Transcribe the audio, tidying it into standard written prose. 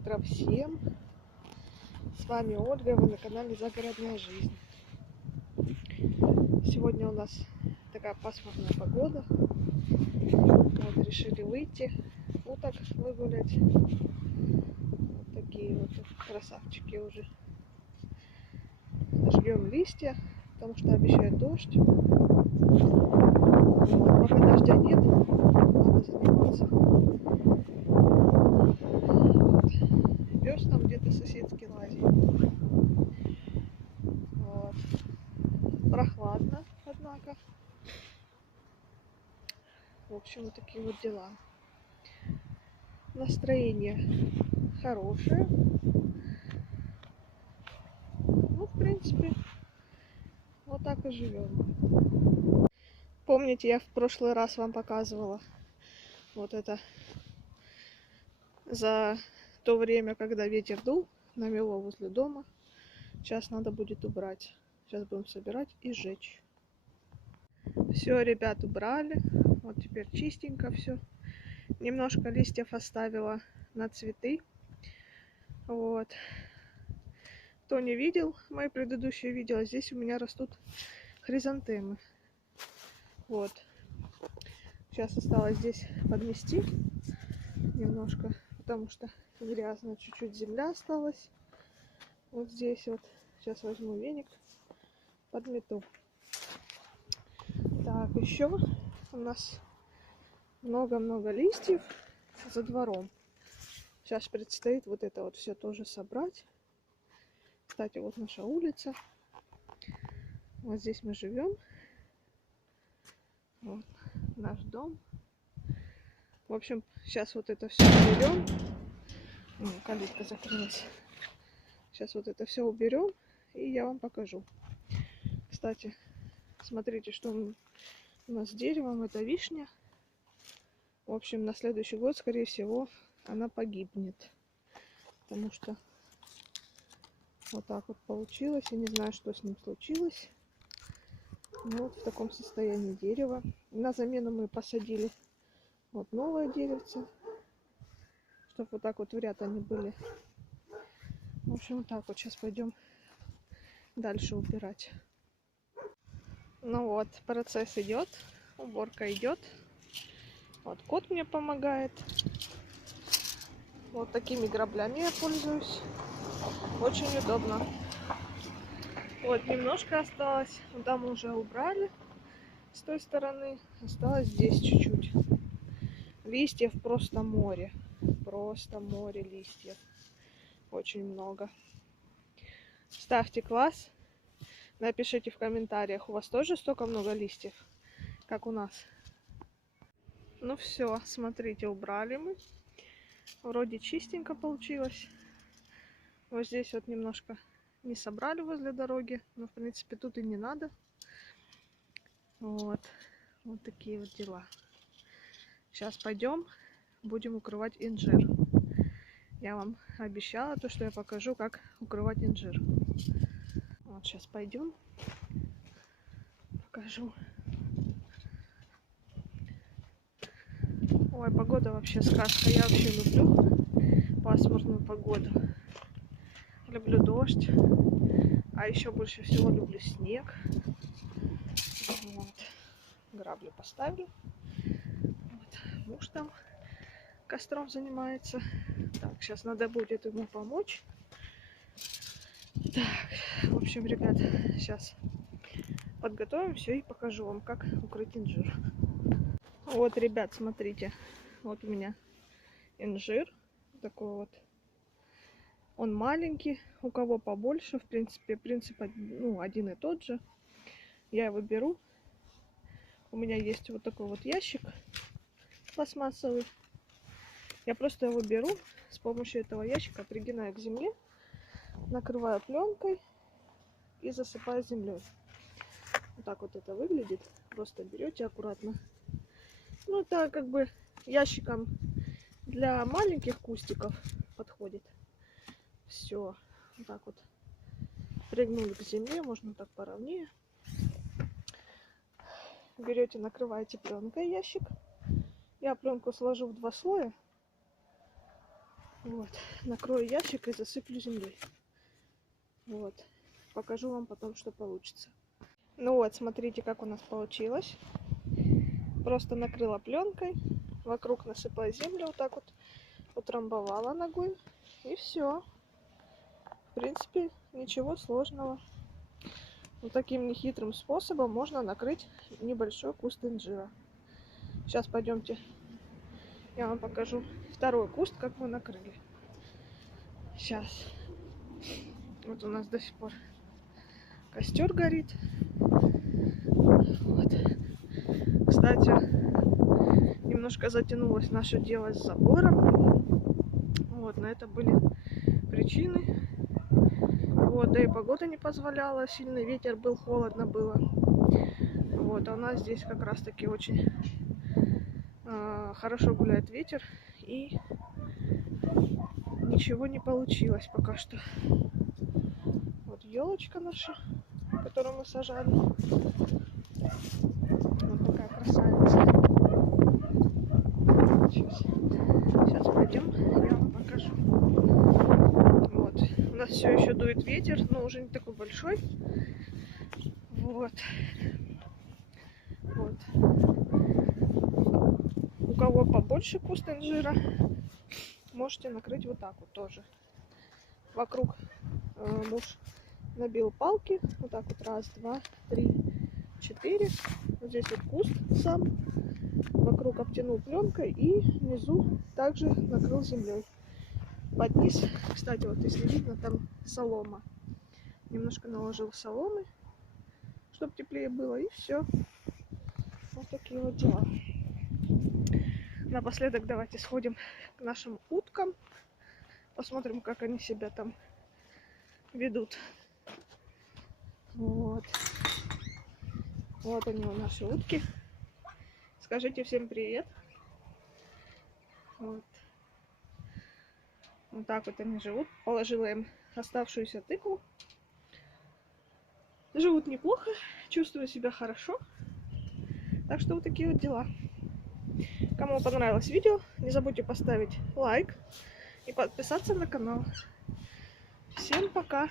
утро всем! С вами Ольга, вы на канале Загородная жизнь. Сегодня у нас такая пасмурная погода. Вот решили выйти, уток выгулять. Вот такие вот красавчики уже. Жгем листья, потому что обещают дождь. Вот, пока дождя нет, надо заниматься. Пес там где-то соседский лазит. Вот. Прохладно, однако. В общем, вот такие вот дела. Настроение хорошее. Ну, в принципе, вот так и живем. Помните, я в прошлый раз вам показывала вот это за то время, когда ветер дул, намело возле дома. Сейчас надо будет убрать. Сейчас будем собирать и сжечь. Все, ребят, убрали. Вот теперь чистенько все. Немножко листьев оставила на цветы. Вот. Кто не видел мои предыдущие видео, здесь у меня растут хризантемы. Вот. Сейчас осталось здесь подмести немножко, потому что грязно, чуть-чуть земля осталась. Вот здесь вот. Сейчас возьму веник, подмету. Так, еще у нас много-много листьев за двором. Сейчас предстоит вот это вот все тоже собрать. Кстати, вот наша улица. Вот здесь мы живем. Вот наш дом. В общем, сейчас вот это все уберем. Калитка закрылась. Сейчас вот это все уберем, и я вам покажу. Кстати, смотрите, что у нас с деревом. Это вишня. В общем, на следующий год, скорее всего, она погибнет. Потому что вот так вот получилось. Я не знаю, что с ним случилось. Но вот в таком состоянии дерево. На замену мы посадили вот новое деревце, чтобы вот так вот в ряд они были. В общем, вот так вот сейчас пойдем дальше убирать. Ну вот, процесс идет, уборка идет. Вот кот мне помогает. Вот такими граблями я пользуюсь. Очень удобно. Вот немножко осталось. Там уже убрали с той стороны. Осталось здесь чуть-чуть. Листьев просто море. Просто море листьев. Очень много. Ставьте класс. Напишите в комментариях, у вас тоже столько много листьев, как у нас. Ну все, смотрите, убрали мы. Вроде чистенько получилось. Вот здесь вот немножко не собрали возле дороги. Но в принципе тут и не надо. Вот. Вот такие вот дела. Сейчас пойдем, будем укрывать инжир. Я вам обещала то, что я покажу, как укрывать инжир. Вот сейчас пойдем. Покажу. Ой, погода вообще сказка. Я вообще люблю пасмурную погоду. Люблю дождь. А еще больше всего люблю снег. Вот. Грабли поставили. Вот. Муж там костром занимается. Так, сейчас надо будет ему помочь. Так, в общем, ребят, сейчас подготовим все и покажу вам, как укрыть инжир. Вот, ребят, смотрите. Вот у меня инжир. Такой вот. Он маленький. У кого побольше, в принципе, принцип один и тот же. Я его беру. У меня есть вот такой вот ящик пластмассовый. Я просто его беру, с помощью этого ящика пригинаю к земле, накрываю пленкой и засыпаю землей. Вот так вот это выглядит. Просто берете аккуратно. Ну, это как бы ящиком для маленьких кустиков подходит. Все. Вот так вот пригнули к земле, можно так поровнее. Берете, накрываете пленкой ящик. Я пленку сложу в 2 слоя. Вот. Накрою ящик и засыплю землей. Вот. Покажу вам потом, что получится. Ну вот, смотрите, как у нас получилось. Просто накрыла пленкой. Вокруг насыпала землю вот так вот. Утрамбовала ногой. И все. В принципе, ничего сложного. Вот таким нехитрым способом можно накрыть небольшой куст инжира. Сейчас пойдемте, я вам покажу второй куст, как мы накрыли. Сейчас. Вот у нас до сих пор костер горит. Вот. Кстати, немножко затянулось наше дело с забором. Вот, на это были причины. Вот, да и погода не позволяла, сильный ветер был, холодно было. Вот, а у нас здесь как раз таки очень хорошо гуляет ветер, и ничего не получилось пока что. Вот елочка наша, которую мы сажали. Вот такая красавица. Сейчас пойдем, я вам покажу. Вот. У нас все еще дует ветер, но уже не такой большой. Вот. Вот. У кого побольше куст инжира, можете накрыть вот так вот тоже. Вокруг муж набил палки. Вот так вот. Раз, два, три, четыре. Вот здесь вот куст сам. Вокруг обтянул пленкой и внизу также накрыл землей. Под низ, кстати, вот если видно, там солома. Немножко наложил соломы, чтобы теплее было, и все. Вот такие вот дела. Напоследок давайте сходим к нашим уткам. Посмотрим, как они себя там ведут. Вот. Вот они, наши утки. Скажите всем привет. Вот. Вот так вот они живут. Положила им оставшуюся тыкву. Живут неплохо, чувствую себя хорошо. Так что вот такие вот дела. Кому понравилось видео, не забудьте поставить лайк и подписаться на канал. Всем пока!